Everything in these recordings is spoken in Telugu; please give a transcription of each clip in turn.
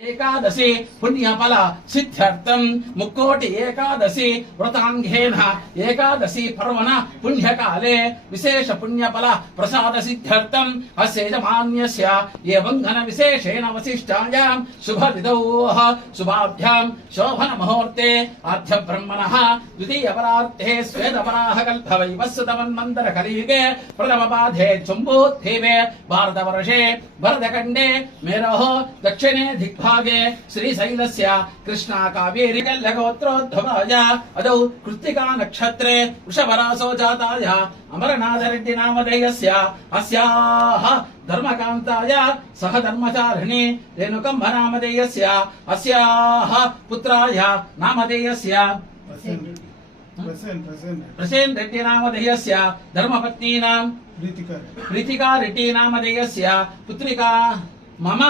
ఏకాదశి పుణ్యఫల సిద్ధ్యర్థం ముక్కోటి ఏకాదశి వ్రతాంగేన ఏకాదశి పర్వణ పుణ్యకాలే విశేష పుణ్యఫల ప్రసాద సిద్ధ్యర్థం అస్య యజమాన్యస్య ఏవం ఘన విశేషేణ వశిష్టాయాం శుభ విదౌ శుభాభ్యాం శోభన ముహూర్తే ఆద్య బ్రహ్మణః ద్వితీయ పరార్థే స్వేదపరాహ కల్పవైవస్సుతమన్మంతర కలియుగే ప్రథమ పాదే జంబూద్వీపే భారతవర్షే భరతఖండే మేరోః దక్షిణే దిగ్భాగే శ్రీశైలస్య కృష్ణా కావేరీ గోత్రోద్భవాయ అదౌ కృత్తికా నక్షత్రే వృషభరాసో జాతాయ అమరనాథ రెడ్డి నామధేయస్య అస్యాః ధర్మకాంతాయ సహ ధర్మచారిణి రేణుకంబ నామధేయస్య అస్యాః పుత్రాయ నామధేయస్య ప్రసేన్ రెడ్డి నామధేయస్య ధర్మపత్నీనాం ప్రీతికా రెడ్డి నామధేయస్య పుత్రికా మమ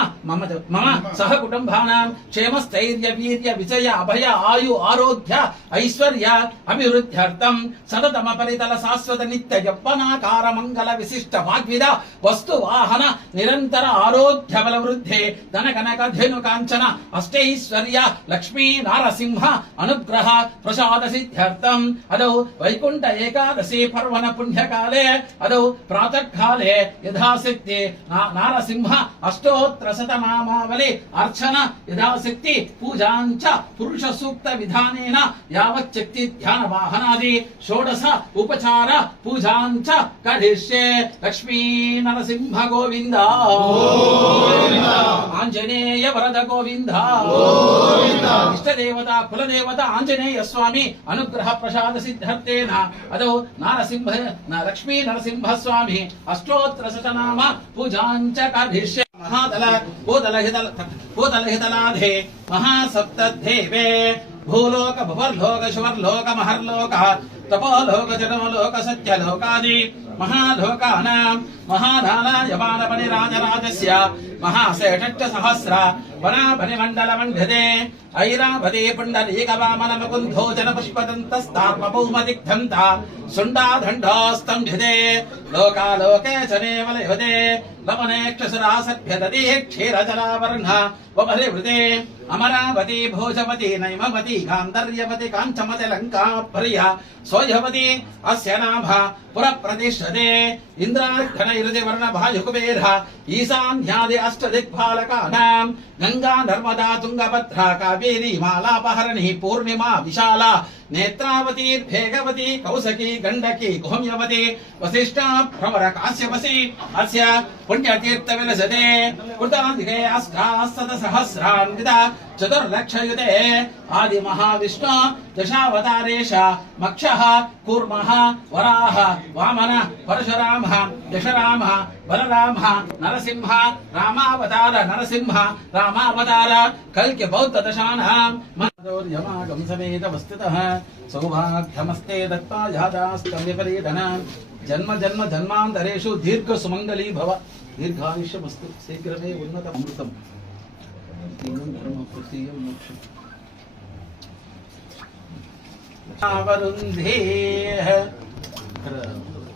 సహ కుటుంబానాం క్షేమస్థైర్య వీర్య విజయ అభయ ఆయు ఆరోగ్య ఐశ్వర్య అభివృద్ధ్యర్థం సతతమ పరితల శాశ్వత నిత్య యవ్వనాకార మంగళ విశిష్ట వాగ్విద వస్తు వాహన నిరంతర ఆరోగ్య బల వృద్ధి ధన కనక ధేను కాంచన అష్టైశ్వర్య లక్ష్మీ నారసింహ అనుగ్రహ ప్రసాద సిద్ధ్యర్థం అదౌ వైకుంఠ ఏకాదశి పర్వణ పుణ్యకాలే అదౌ ప్రాతకాలే యథాశక్తి నారసింహ అష్టోత్తరశతనామావళి అర్చన యథాశక్తి పూజాంచ పురుష సూక్త విధానేన యావచ్చక్తి ధ్యాన వాహనాది షోడశ ఉపచార పూజాంచ కరిష్యే. లక్ష్మీ నరసింహ గోవింద ఆంజనేయ వరద గోవింద ఇష్టదేవత కులదేవత ఆంజనేయ స్వామి అనుగ్రహ ప్రసాద సిద్ధార్థేన అదో నరసింహ లక్ష్మీ నరసింహ స్వామి అష్టోత్తర శతనామ పూజాంచ కరిష్యే. మహాదల భూతలహితలాధే మహాసప్తదేవే భూలోక భువర్లోక శువర్లోక మహర్లోక తపోలోక జనమలోక సత్యలోకాది మహాలోకానాం మహాదానాయమానపని రాజరాజస్య మహాశేషచ్చ సహస్ర వనాభని మండల మండదే ఐరావతి పుండరీక వామన ముకుంధోజన పుష్పదంతస్తార్మపౌమదిగ్ధంత శుండాదండోస్తంభిదే లోకాలోకే చనేవలయుదే లవనేక్షసురాసభ్యదతి క్షీరజలావర్ణ వపరివృతే అమరావతి భోజవతి నైమవతి గాంధర్యవతి కాంచమతి లంకా ప్రియ సోయవతి అస్య నామ పురప్రతిష్ఠతే. ఇంద్రాఘనైరుతివర్ణ భాయుకుబేర ఈశాన్యాది అష్టదిక్పాలకానాం గంగా నర్మదా తుంగభద్రా కావేరీ మాలాపహరణి పూర్ణిమా విశాల నేత్రావతి భేగవతి కౌసకి గండకి గుహమ్యవతి వశిష్ఠా భ్రమర కాశ్యపసి అస్య పుణ్యతీర్థ విలసతే. కృతాంధికే అష్టాశత సహస్రాన్విత చతుర్లక్షయుతే ఆది మహావిష్ణు దశావతారేష మక్షః కూర్మః వరాహ వామన పరశురామ దశరామ బలరామ నరసింహ రామావతార నరసింహ రామావతార కల్కి బౌద్ధ దశానాం మనోర్యమాగం సమేత వస్తుతః సౌభాగ్యమస్తే దత్తా జాతాస్తం విపరీతన జన్మ జన్మ జన్మాంతరేషు దీర్ఘ సుమంగళీ భవ దీర్ఘాయుష్యమస్తు శీఘ్రమే ఉన్నత అమృతం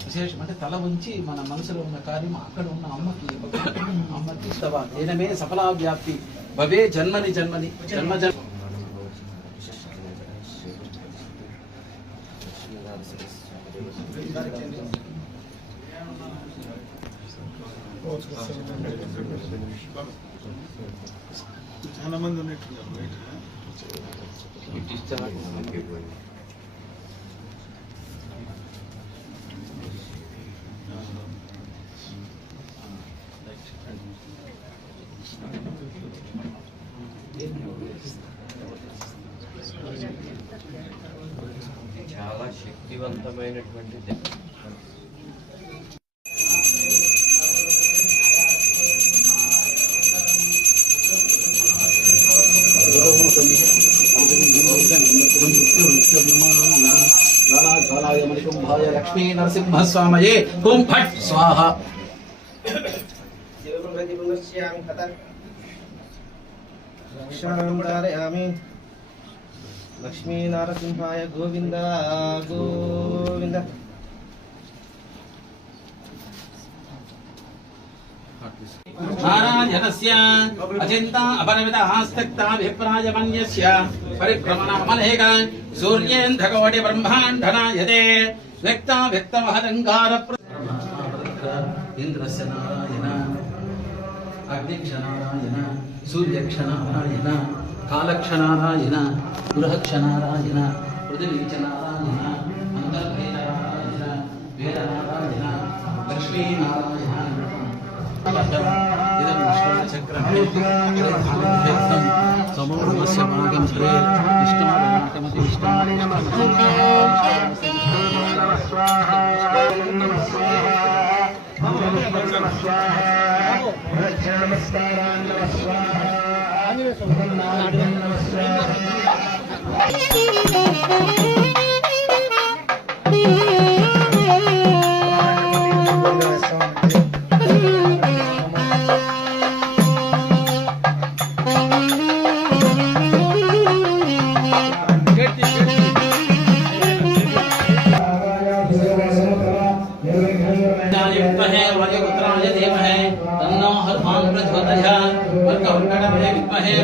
విశేషం అంటే తల ఉంచి మన మనసులో ఉన్న కార్యం అక్కడ ఉన్న అమ్మకి ఇస్తవా ఏనమే సఫలా వ్యాప్తి భవే జన్మని జన్మని జన్మ జన్మ చాలా మంది ఉన్నట్టున్నారు బయట. చాలా శక్తివంతమైనటువంటి లక్ష్మీ నరసింహ స్వామయే ఓం ఫట్ స్వాహ. లక్ష్మీ నరసింహాయ గోవింద గోవింద. నారాయణస్య అచింతా అపరిమిత ఆస్తక్తాభిప్రాయమన్యస్య పరిభ్రమణమనేక సూర్యేంద్రకోటి బ్రహ్మాండనాయతే వ్యక్తా వ్యక్తమహదంగార ఇంద్రస్య నారాయణ అగ్నిక్ష నారాయణ సూర్యక్ష నారాయణ కాలక్ష నారాయణ గృహక్ష నారాయణ పృథివీక్ష నారాయణ అంతర్భేద నారాయణ వేద నారాయణ లక్ష్మీ నారాయణ. इदं विष्णुचक्रमे ध्यानं समूढमस्य भागं श्रे विष्णुनाथमति वायुपुत्राय धीमहि तन्नो हनुमान् प्रचोदयात् वर्गवङ्कटमहे विद्महे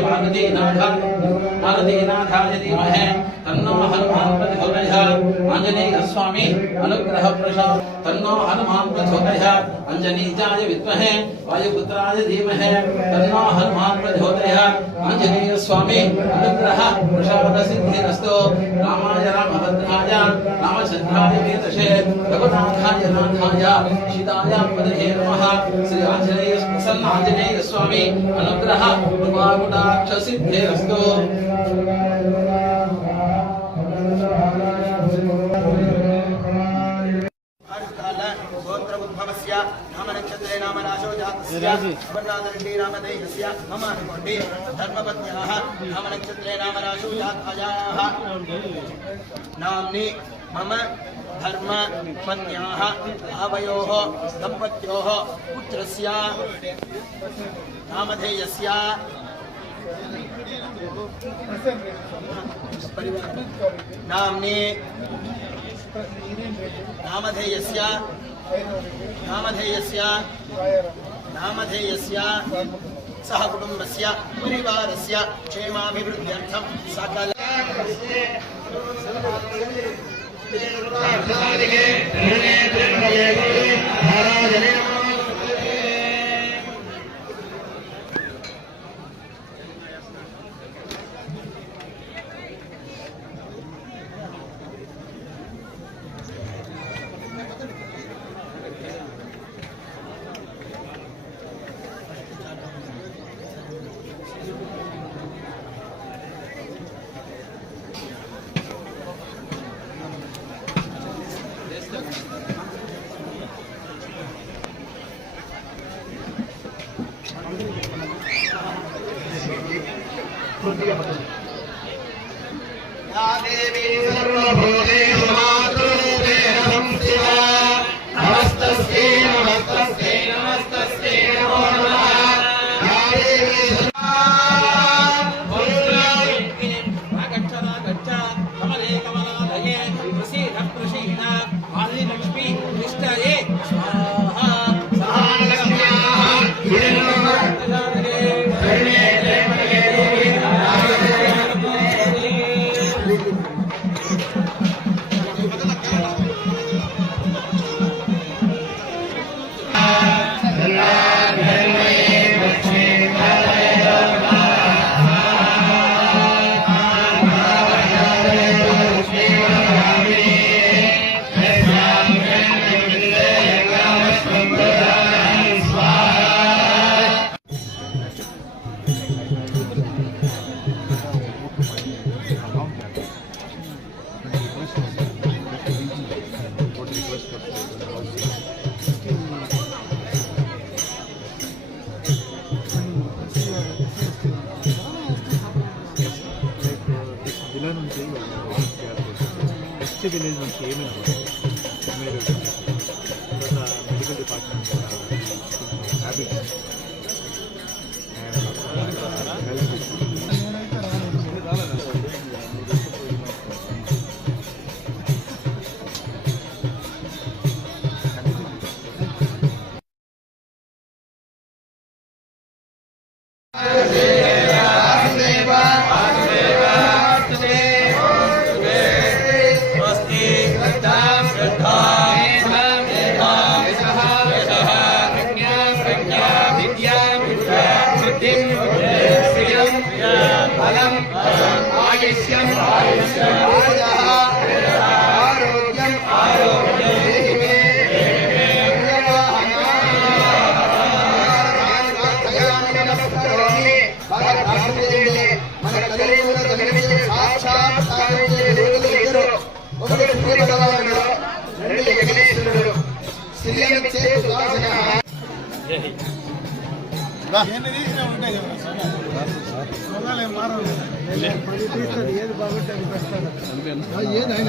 मारुतीनाथाय धीमहि तन्नो हनुमान् प्रचोदयात् आञ्जनेयस्वामी अनुग्रहप्रसाद तन्नो हनुमान् प्रचोदयात् अञ्जनीजाय विद्महे वायुपुत्राय धीमहि तन्नो हनुमान् प्रचोदयात् आञ्जनेयस्वामी अनुग्रहप्रसादसिद्धिरस्तु रामाय रामभद्राय रामचन्द्राय वेतसे रघुनाथाय नाथाय सीताय पदये नमः. श्री आंजनेय प्रसन्न आंजनेय स्वामी अनुग्रह कृपाकटाक्ष सिद्धिरस्तु. गोत्रोद्भवस्य नाम नक्षत्रे नाम राशो जातस्य अमरनाथरेड्डी नामधेयस्य मम अनुकोण्डि धर्मपत्न्याः नाम नक्षत्रे नाम राशो जातायाः नाम्नि मम धर्मपत्न्याः आवयोः दम्पत्योः पुत्रस्य नामधेयस्य नाम्नि नामधेयस्य सह कुटुंबस्य परिवारस्य क्षेमाभिवृद्ध्यर्थं सकल సమస్య తెలియదు మనకి ఏమీ మీరు మెడికల్ డిపార్ట్మెంట్ హ్యాబిట్స్ ఏది ఆయన